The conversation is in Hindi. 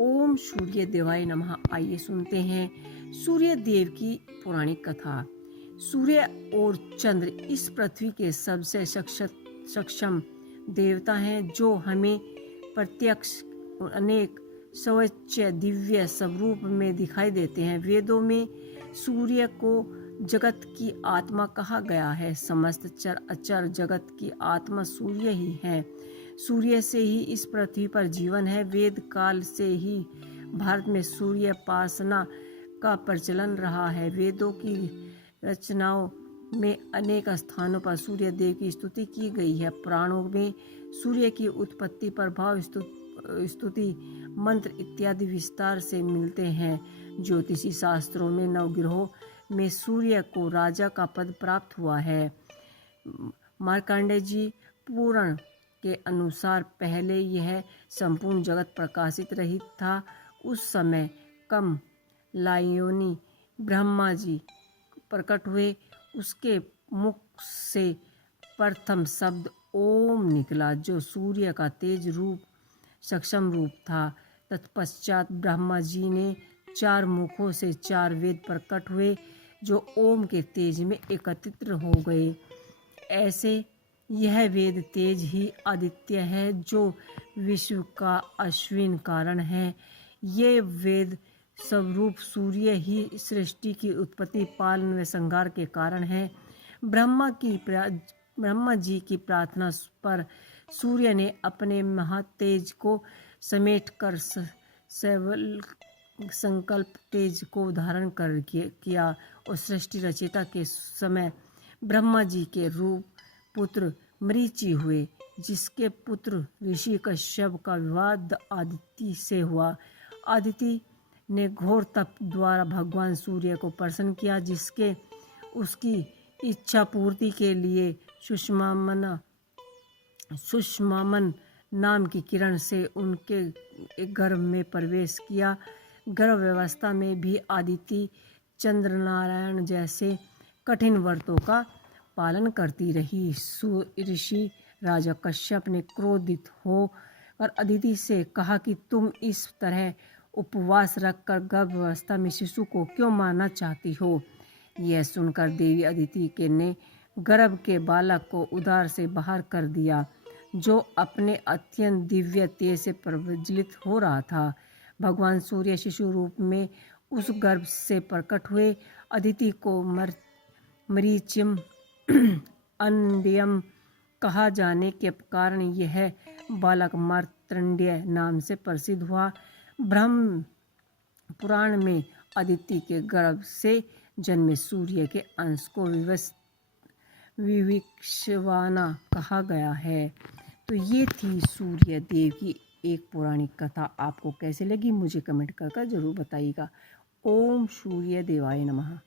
ओम सूर्य देवाय नमः। आइए सुनते हैं सूर्य देव की पौराणिक कथा। सूर्य और चंद्र इस पृथ्वी के सबसे सक्षम देवता हैं, जो हमें प्रत्यक्ष और अनेक स्वच्छ दिव्य स्वरूप में दिखाई देते हैं। वेदों में सूर्य को जगत की आत्मा कहा गया है। समस्त चर अचर जगत की आत्मा सूर्य ही है। सूर्य से ही इस पृथ्वी पर जीवन है। वेद काल से ही भारत में सूर्योपासना का प्रचलन रहा है। वेदों की रचनाओं में अनेक स्थानों पर सूर्य देव की स्तुति की गई है। पुराणों में सूर्य की उत्पत्ति, प्रभाव, स्तुति, मंत्र इत्यादि विस्तार से मिलते हैं। ज्योतिषी शास्त्रों में नवग्रहों में सूर्य को राजा का पद प्राप्त हुआ है। मार्कंडेय जी पुराण के अनुसार पहले यह संपूर्ण जगत प्रकाशित रहित था। उस समय कम लायोनी ब्रह्मा जी प्रकट हुए। उसके मुख से प्रथम शब्द ओम निकला, जो सूर्य का तेज रूप सक्षम रूप था। तत्पश्चात ब्रह्मा जी ने 4 मुखों से 4 वेद प्रकट हुए, जो ओम के तेज में एकत्रित हो गए। ऐसे यह वेद तेज ही आदित्य है, जो विश्व का अश्विन कारण है। ये वेद स्वरूप सूर्य ही सृष्टि की उत्पत्ति, पालन व संहार के कारण है। ब्रह्मा जी की प्रार्थना पर सूर्य ने अपने महातेज को समेट कर संकल्प तेज को धारण कर किया और सृष्टि रचयिता के समय ब्रह्मा जी के रूप पुत्र मरीचि हुए, जिसके पुत्र ऋषि कश्यप का विवाह आदिति से हुआ। आदिति ने घोर तप द्वारा भगवान सूर्य को प्रसन्न किया, जिसके उसकी इच्छा पूर्ति के लिए सुषमामन नाम की किरण से उनके गर्भ में प्रवेश किया। गर्भ व्यवस्था में भी आदिति चंद्रनारायण जैसे कठिन व्रतों का पालन करती रही। ऋषि राजा कश्यप ने क्रोधित हो और अदिति से कहा कि तुम इस तरह उपवास रखकर गर्भावस्था में शिशु को क्यों मारना चाहती हो। यह सुनकर देवी अदिति ने गर्भ के बालक को उदर से बाहर कर दिया, जो अपने अत्यंत दिव्य तेज से प्रज्वलित हो रहा था। भगवान सूर्य शिशु रूप में उस गर्भ से प्रकट हुए। अदिति को मरीचिम अंड्यम कहा जाने के कारण यह बालक मार्तंडेय नाम से प्रसिद्ध हुआ। ब्रह्म पुराण में अदिति के गर्भ से जन्मे सूर्य के अंश को विविक्षवाना कहा गया है। तो ये थी सूर्य देव की एक पौराणिक कथा। आपको कैसे लगी मुझे कमेंट कर जरूर बताइएगा। ओम सूर्य देवाय नमः।